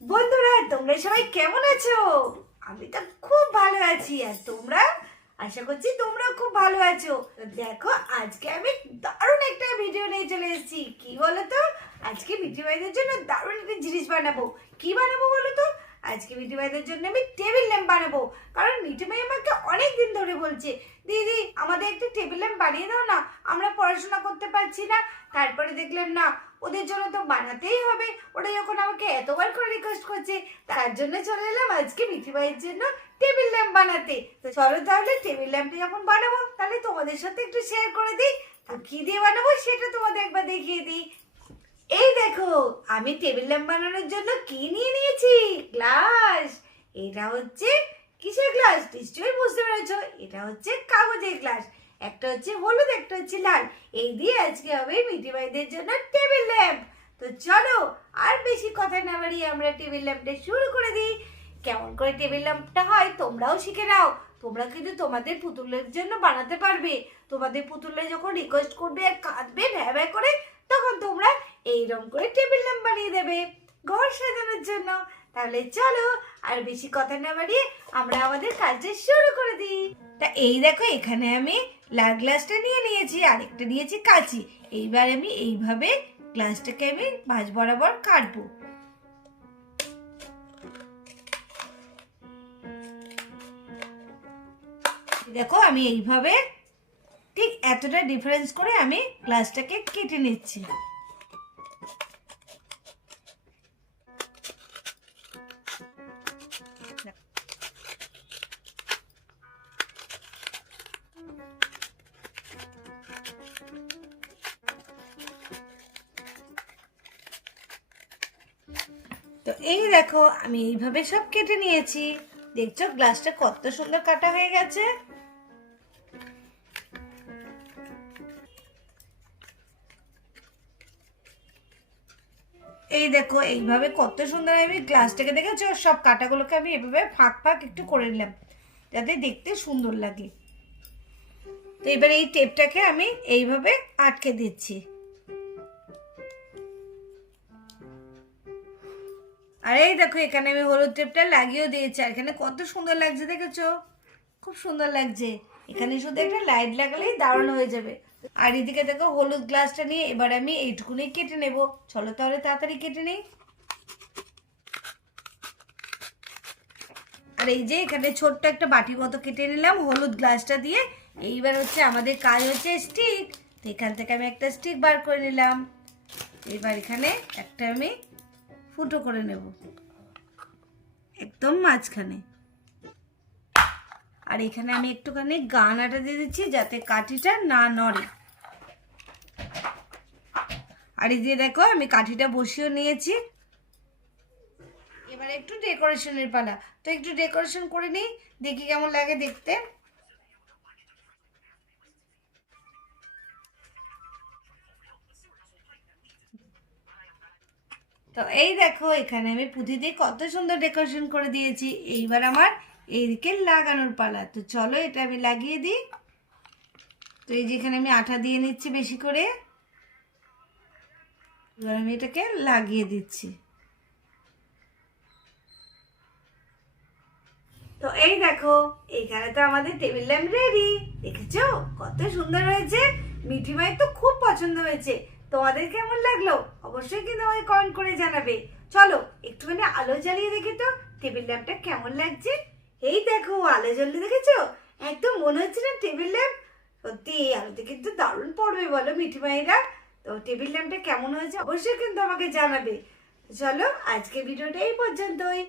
বন্ধুরা, তোমরা সবাই কেমন আছো? আমি তো খুব ভালো আছি। আর তোমরা? আশা করছি তোমরাও খুব ভালো আছো। তো দেখো, আজকে আমি দারুণ একটা ভিডিও নিয়ে চলে এসেছি। কি বলো তো? আজকে মিঠি ভাইদের জন্য দারুণ একটা জিনিস বানাবো। কি বানাবো বলো তো? আজকে মিঠি ভাইদের জন্য আমি টেবিল ল্যাম্প বানাবো। কারণ মিঠি ভাই আমাকে অনেক দিন ধরে বলছে, দিদি আমাদের একটা টেবিল ল্যাম্প বানিয়ে দাও না, আমরা পড়াশোনা করতে পারছি না। তারপরে দেখলাম না, ওদের জন্য তো বানাতেই হবে। ওরা যখন আমাকে এতবার করে রিকোয়েস্ট করছে, তার জন্য চলে এলাম আজকে মিঠি ভাইয়ের জন্য টেবিল ল্যাম্প বানাতে। তো চলো তাহলে টেবিল ল্যাম্পটা যখন বানাবো, তাহলে তোমাদের সাথে একটু শেয়ার করে দিই। তো কি দিয়ে বানাবো সেটা তোমাদের একবার দেখিয়ে দিই। এই দেখো, আমি টেবিল ল্যাম্প বানানোর জন্য কি নিয়ে নিয়েছি। গ্লাস। এটা হচ্ছে কিসের গ্লাস নিশ্চয়ই বুঝতে পেরেছো। এটা হচ্ছে কাগজের গ্লাস। একটা হচ্ছে হলুদ, একটা হচ্ছে লাল। এই দিয়ে আজকে হবে মিঠি ভাইদের জন্য টেবিল ল্যাম্প। তো চলো, আর বেশি কথা না বাড়িয়ে আমরা টেবিল ল্যাম্পটা শুরু করে দিই। কেমন করে টেবিল ল্যাম্পটা হয় তোমরাও শিখে নাও। তোমরা কিন্তু তোমাদের পুতুলের জন্য বানাতে পারবে। তোমাদের পুতুলে যখন রিকোয়েস্ট করবে আর কাঁদবে ভ্যা ভ্যা করে, তখন তোমরা এইরকম করে টেবিল ল্যাম্প বানিয়ে দেবে ঘর সাজানোর জন্য। তাহলে চলো, আর বেশি কথা না বাড়িয়ে আমরা আমাদের কাজটা শুরু করে দিই। তা এই দেখো, এখানে আমি লাল গ্লাসটা নিয়ে নিয়েছি, আরেকটা নিয়েছি কাঁচি। এইবার আমি এইভাবে গ্লাসটাকে আমি মাঝ বরাবর কাটবো। দেখো, আমি এইভাবে ঠিক এতটা ডিফারেন্স করে আমি গ্লাসটাকে কেটে নিচ্ছি। তো এই দেখো, আমি এইভাবে সব কেটে নিয়েছি। দেখছো গ্লাসটা কত সুন্দর কাটা হয়ে গেছে। এই দেখো, এইভাবে কত সুন্দর আমি গ্লাসটাকে দেখেছো, সব কাটাগুলোকে আমি এভাবে ফাঁক ফাঁক একটু করে নিলাম যাতে দেখতে সুন্দর লাগে। তো এবার এই টেপটাকে আমি এইভাবে আটকে দিচ্ছি। আর এই দেখো, এখানে আমি হলুদ টেপটা লাগিয়েও দিয়েছি। আর এখানে কত সুন্দর লাগছে দেখেছো, খুব সুন্দর লাগছে। এখানে শুধু একটা লাইট লাগালেই দারুণ হয়ে যাবে। আর এদিকে দেখো, হলুদ গ্লাসটা নিয়ে এবার আমি এইটুকুনি কেটে নেব। চলো তাহলে তাড়াতাড়ি কেটে নিই। আর এই যে এখানে ছোট্ট একটা বাটি মতো কেটে নিলাম হলুদ গ্লাসটা দিয়ে। এইবার হচ্ছে আমাদের কাজ হচ্ছে স্টিক। তো এখান থেকে আমি একটা স্টিক বার করে নিলাম। এবার এখানে একটা আমি ফুটো করে নেব একদম মাঝখানে। আর এখানে আমি একটুখানি গান আটা দিয়ে দিচ্ছি যাতে কাঠিটা না নড়ে। আর এই যে দেখো, আমি কাঠিটা বসিয়ে নিয়েছি। এবার একটু ডেকোরেশনের পালা। তো একটু ডেকোরেশন করে নিই, দেখি কেমন লাগে দেখতে। তো এই দেখো, এখানে আমি পুঁথি দিয়ে কত সুন্দর ডেকোরেশন করে দিয়েছি। এইবার আমার এইদিকে লাগানোর পালা। তো চলো এটা আমি লাগিয়ে দিই। তো এই যেখানে আমি আঠা দিয়ে নিচ্ছি বেশি করে। এবার আমি এটাকে লাগিয়ে দিচ্ছি। তো এই দেখো, এইখানে তো আমাদের টেবিল ল্যাম্প রেডি। দেখেছো কত সুন্দর হয়েছে। মিঠি মায়ের তো খুব পছন্দ হয়েছে। তোমাদের কেমন লাগলো অবশ্যই কিন্তু আমাকে কমেন্ট করে জানাবে। চলো একটুখানি আলো জ্বালিয়ে দেখি তো টেবিল ল্যাম্পটা কেমন লাগছে। এই দেখো, আলো জ্বললে দেখেছো, একদম মনে হচ্ছে না টেবিল ল্যাম্প। সত্যি এই আলোতে কিন্তু দারুণ পড়বে বলো মিঠি মায়েরা। তো টেবিল ল্যাম্পটা কেমন হয়েছে অবশ্যই কিন্তু আমাকে জানাবে। চলো আজকে ভিডিওটা এই পর্যন্তই।